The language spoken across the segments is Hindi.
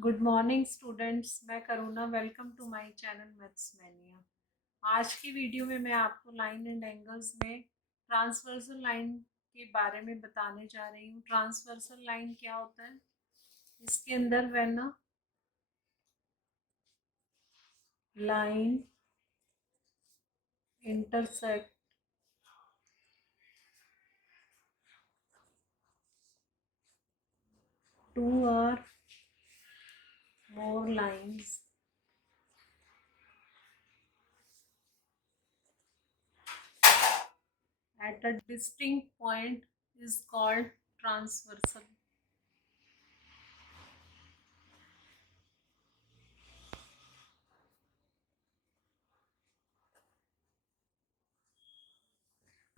गुड मॉर्निंग स्टूडेंट्स, मैं Karuna. Welcome to my channel maths mania. आज की वीडियो में मैं आपको लाइन एंड एंगल्स में ट्रांसवर्सल लाइन के बारे में बताने जा रही हूँ। ट्रांसवर्सल लाइन क्या होता है? इसके अंदर when a line intersect two और more lines at a distinct point is called transversal.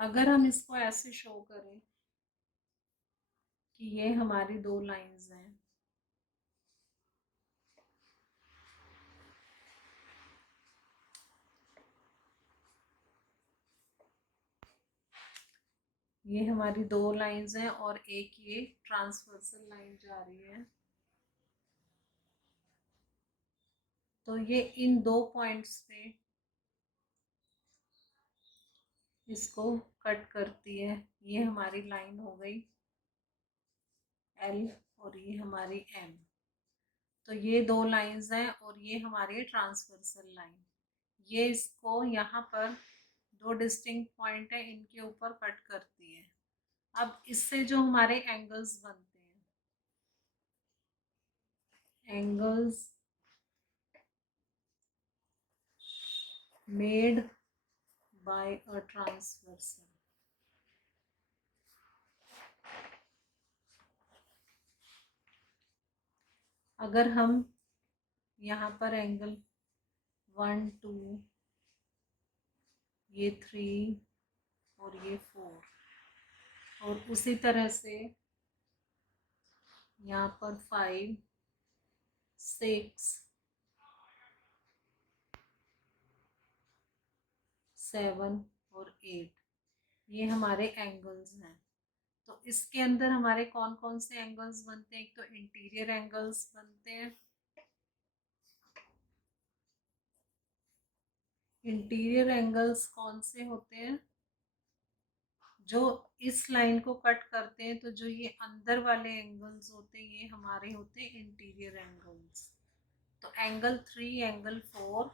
अगर हम इसको ऐसे शो करें कि ये हमारी दो लाइंस हैं, ये हमारी दो लाइंस हैं और एक ये ट्रांसवर्सल लाइन जा रही है, तो ये इन दो पॉइंट्स पे इसको कट करती है। ये हमारी लाइन हो गई एल और ये हमारी एम। तो ये दो लाइंस हैं और ये हमारी ट्रांसवर्सल लाइन। ये इसको यहाँ पर दो डिस्टिंक्ट पॉइंट है, इनके ऊपर कट करती है। अब इससे जो हमारे एंगल्स बनते हैं, angles made by a transversal, अगर हम यहाँ पर एंगल 1 2 ये 3 और ये 4 और उसी तरह से यहाँ पर 5 6 7 और 8, ये हमारे एंगल्स हैं। तो इसके अंदर हमारे कौन कौन से एंगल्स बनते हैं? एक तो इंटीरियर एंगल्स बनते हैं। इंटीरियर एंगल्स कौन से होते हैं? जो इस लाइन को कट करते हैं, तो जो ये अंदर वाले एंगल्स होते हैं ये हमारे होते हैं इंटीरियर एंगल्स। तो एंगल 3, एंगल 4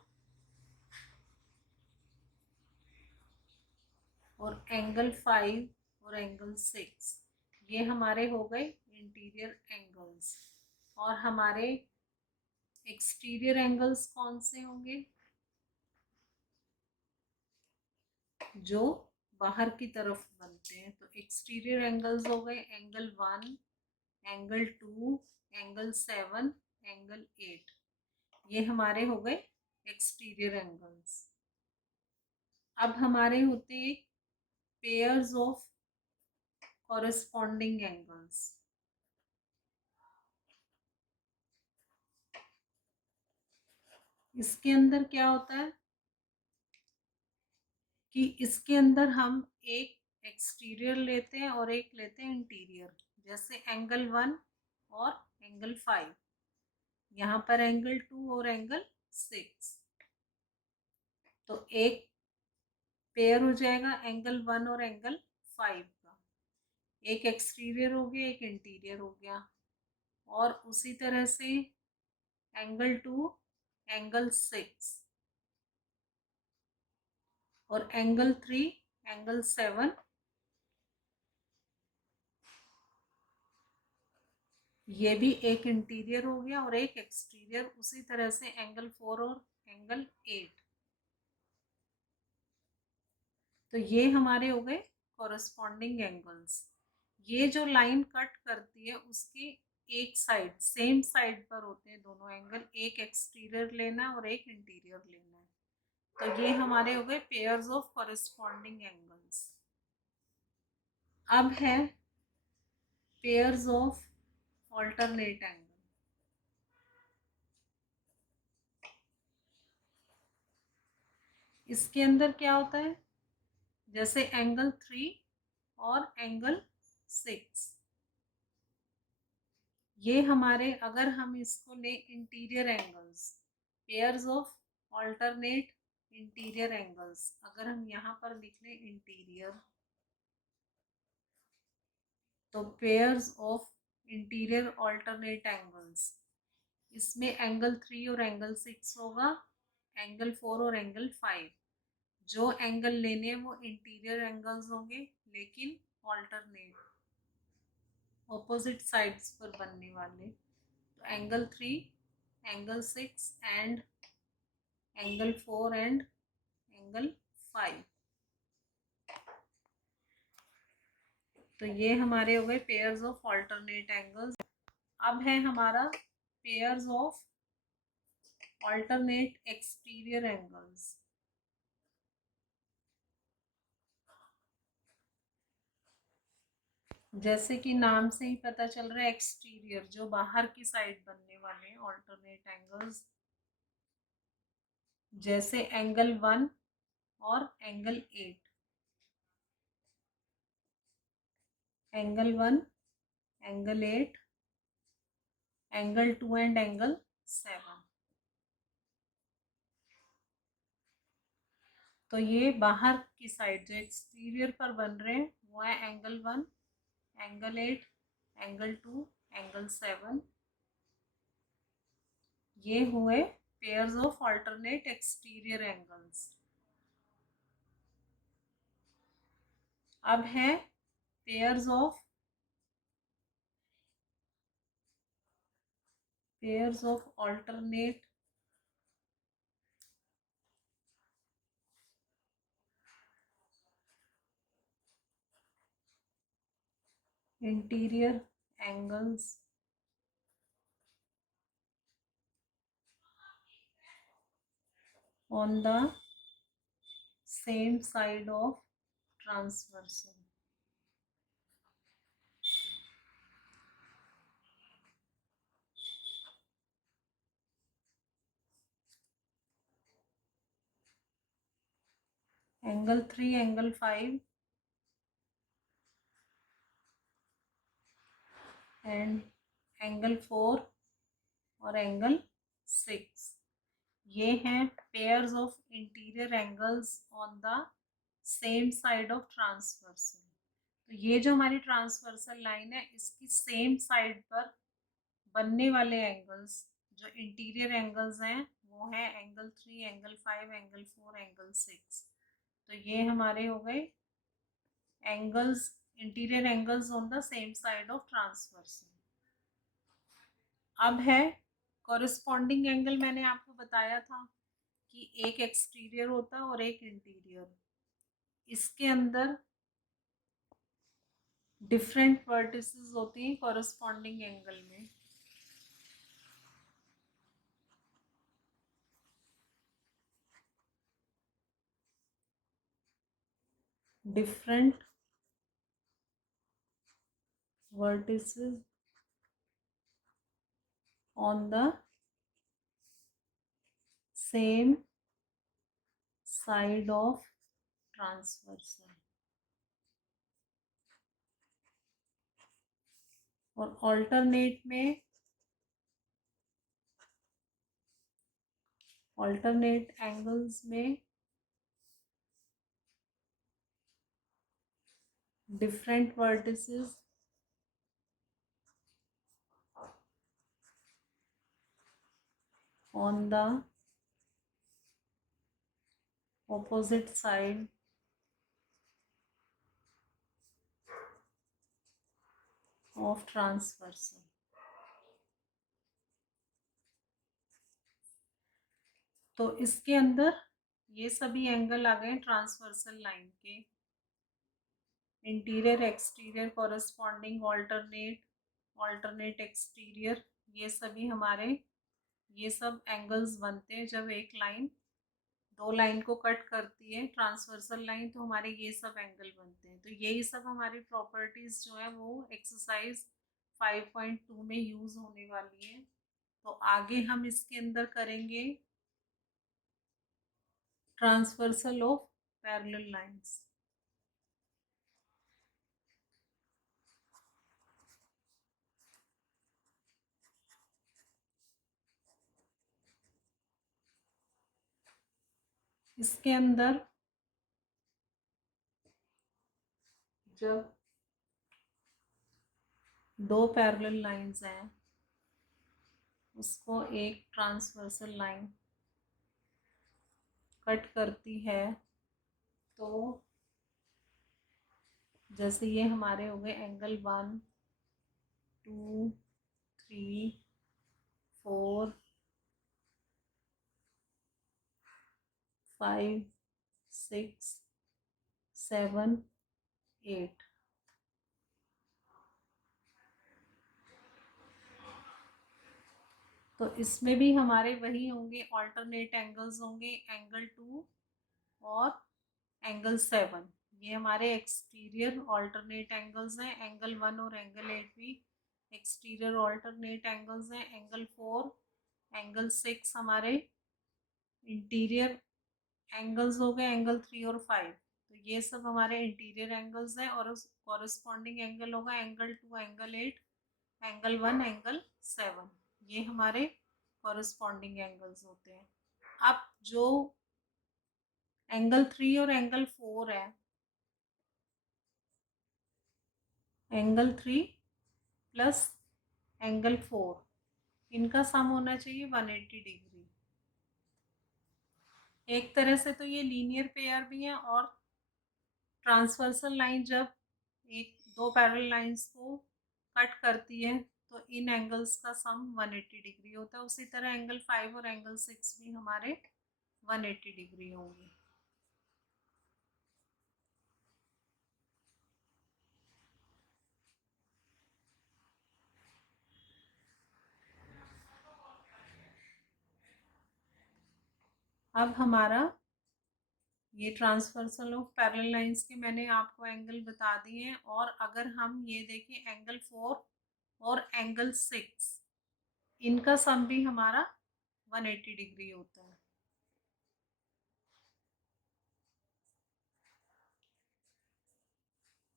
और एंगल 5 और एंगल 6, ये हमारे हो गए इंटीरियर एंगल्स। और हमारे एक्सटीरियर एंगल्स कौन से होंगे? जो बाहर की तरफ बनते हैं। तो एक्सटीरियर एंगल्स हो गए एंगल 1, एंगल 2, एंगल 7, एंगल 8, ये हमारे हो गए एक्सटीरियर एंगल्स। अब हमारे होते हैं पेयर्स ऑफ कॉरेस्पॉन्डिंग एंगल्स। इसके अंदर क्या होता है कि इसके अंदर हम एक एक्सटीरियर लेते हैं और एक लेते हैं इंटीरियर। जैसे एंगल 1 और एंगल 5, यहाँ पर एंगल 2 और एंगल 6, तो एक पेयर हो जाएगा एंगल 1 और एंगल 5 का। एक एक्सटीरियर हो गया, एक इंटीरियर हो गया। और उसी तरह से एंगल 2, एंगल 6 और एंगल 3, एंगल 7, ये भी एक इंटीरियर हो गया और एक एक्सटीरियर। उसी तरह से एंगल 4 और एंगल 8, तो ये हमारे हो गए कॉरेस्पॉन्डिंग एंगल्स। ये जो लाइन कट करती है उसकी एक साइड, सेम साइड पर होते हैं दोनों एंगल। एक एक्सटीरियर लेना है और एक इंटीरियर लेना है, तो ये हमारे हो गए पेयर्स ऑफ कॉरेस्पॉन्डिंग एंगल्स। अब है पेयर्स ऑफ ऑल्टरनेट एंगल। इसके अंदर क्या होता है? जैसे एंगल 3 और एंगल 6, ये हमारे, अगर हम इसको ले interior angles, pairs of alternate interior angles, अगर हम यहाँ पर लिख लें इंटीरियर, तो pairs of interior alternate angles, इसमें एंगल 3 और एंगल 6 होगा, एंगल 4 और एंगल 5। जो एंगल लेने हैं वो इंटीरियर एंगल्स होंगे, लेकिन ऑल्टरनेट, ऑपोजिट साइड्स पर बनने वाले। तो angle 3, angle 6 and angle 4 and angle 5। तो ये हमारे हो गए पेयर्स ऑफ ऑल्टरनेट एंगल्स। अब है हमारा pairs of alternate exterior angles. जैसे कि नाम से ही पता चल रहा है, एक्सटीरियर जो बाहर की साइड बनने वाले ऑल्टरनेट एंगल्स, जैसे एंगल 1 और angle 8, angle 1, angle 8, angle 2 and angle 7। तो ये बाहर की साइड जो एक्सटीरियर पर बन रहे हैं वो है एंगल 1, एंगल 8, एंगल 2, एंगल 7। ये हुए pairs of alternate exterior angles. अब है pairs of alternate interior angles on the same side of transversal। Angle 3, angle 5 and angle 4 और एंगल 6, ये हैं pairs of interior angles on the same side of transversal. तो ये जो हमारी ट्रांसवर्सल लाइन है, इसकी सेम साइड पर बनने वाले एंगल्स जो इंटीरियर एंगल्स हैं वो है एंगल 3, एंगल 5, एंगल 4, एंगल 6। तो ये हमारे हो गए angles, interior angles on the same side of transversal. अब है कॉरेस्पॉन्डिंग एंगल। मैंने आपको बताया था कि एक एक्सटीरियर होता है और एक इंटीरियर, इसके अंदर डिफरेंट वर्टिसेस होती हैं कॉरेस्पॉन्डिंग एंगल में। Different vertices on the same side of transversal। और ऑल्टरनेट में, ऑल्टरनेट एंगल्स में different vertices on the opposite side of transversal। तो इसके अंदर ये सभी एंगल आ गए ट्रांसवर्सल लाइन के, interior, exterior, corresponding, alternate, alternate exterior, ये सभी हमारे, ये सब एंगल्स बनते हैं जब एक लाइन दो लाइन को कट करती है, ट्रांसवर्सल लाइन, तो हमारे ये सब एंगल बनते हैं। तो यही सब हमारी प्रॉपर्टीज जो है वो एक्सरसाइज 5.2 में यूज होने वाली है। तो आगे हम इसके अंदर करेंगे ट्रांसवर्सल ऑफ पैरेलल लाइंस। इसके अंदर जब दो पैरेलल लाइंस हैं, उसको एक ट्रांसवर्सल लाइन कट करती है, तो जैसे ये हमारे हो गए एंगल 1 2 3 4 5 6 7 8, तो इसमें भी हमारे वही होंगे, ऑल्टरनेट एंगल्स होंगे, एंगल 2 और एंगल 7। ये हमारे एक्सटीरियर ऑल्टरनेट एंगल्स हैं। एंगल 1 और एंगल 8 भी एक्सटीरियर ऑल्टरनेट एंगल्स हैं। एंगल 4 एंगल 6 हमारे इंटीरियर एंगल्स हो गए। एंगल 3 और 5, तो ये सब हमारे इंटीरियर एंगल्स हैं। और उस कॉरेस्पॉन्डिंग एंगल होगा एंगल 2 एंगल 8 एंगल 1 एंगल 7। ये हमारे कॉरेस्पॉन्डिंग एंगल्स होते हैं। अब जो एंगल 3 और एंगल 4 है, एंगल 3 प्लस एंगल 4, इनका सम होना चाहिए 180 डिग्री। एक तरह से तो ये लीनियर पेयर भी हैं, और ट्रांसवर्सल लाइन जब एक दो पैरेलल लाइंस को कट करती है, तो इन एंगल्स का सम 180 डिग्री होता है। उसी तरह एंगल 5 और एंगल 6 भी हमारे 180 डिग्री होंगे। अब हमारा ये ट्रांसवर्सल ऑफ पैरेलल लाइंस के मैंने आपको एंगल बता दिए हैं। और अगर हम ये देखें एंगल 4 और एंगल 6, इनका सम भी हमारा 180 डिग्री होता है।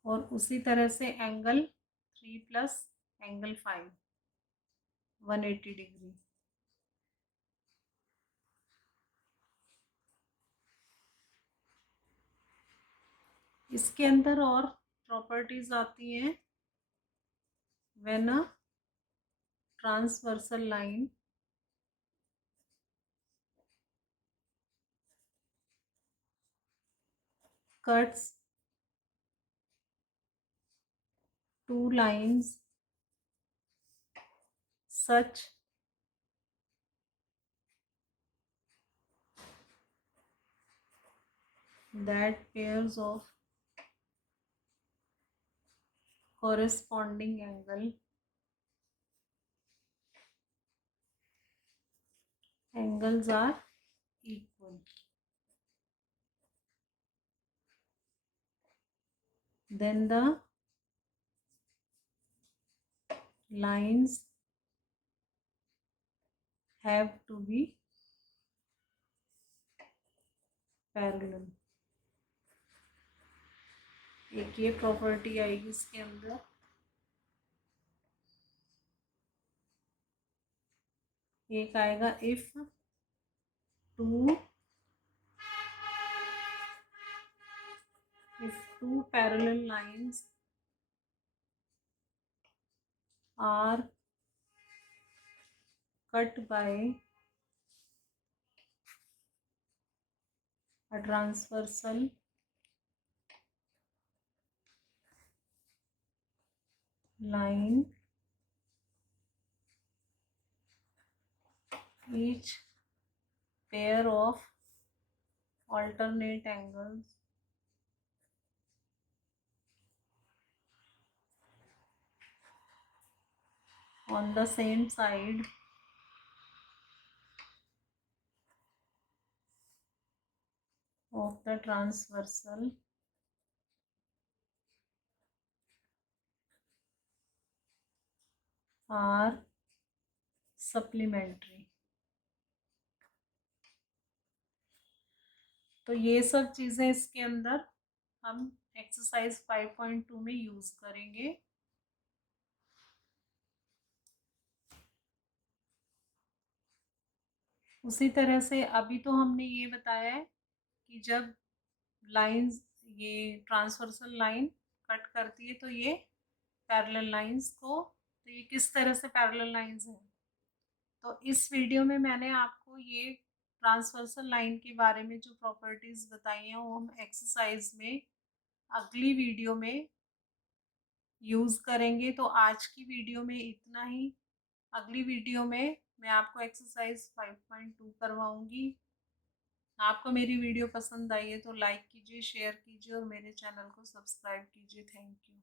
और उसी तरह से एंगल 3 प्लस एंगल 5 180 डिग्री। इसके अंदर और प्रॉपर्टीज आती हैं। When a transversal line cuts two lines such that pairs of corresponding angles are equal, then the lines have to be parallel। एक ये प्रॉपर्टी आएगी इसके अंदर। एक आएगा if two parallel lines are cut by a transversal line, each pair of alternate angles on the same side of the transversal are supplementary। तो ये सब चीजें इसके अंदर हम एक्सरसाइज 5.2 में यूज करेंगे। उसी तरह से अभी तो हमने ये बताया है कि जब लाइंस ये ट्रांसवर्सल लाइन कट करती है तो ये पैरेलल लाइंस को, तो ये किस तरह से पैरेलल लाइंस हैं। तो इस वीडियो में मैंने आपको ये ट्रांसवर्सल लाइन के बारे में जो प्रॉपर्टीज बताई हैं वो हम एक्सरसाइज में अगली वीडियो में यूज करेंगे। तो आज की वीडियो में इतना ही। अगली वीडियो में मैं आपको एक्सरसाइज 5.2 करवाऊंगी। आपको मेरी वीडियो पसंद आई है तो लाइक कीजिए, शेयर कीजिए और मेरे चैनल को सब्सक्राइब कीजिए। Thank you.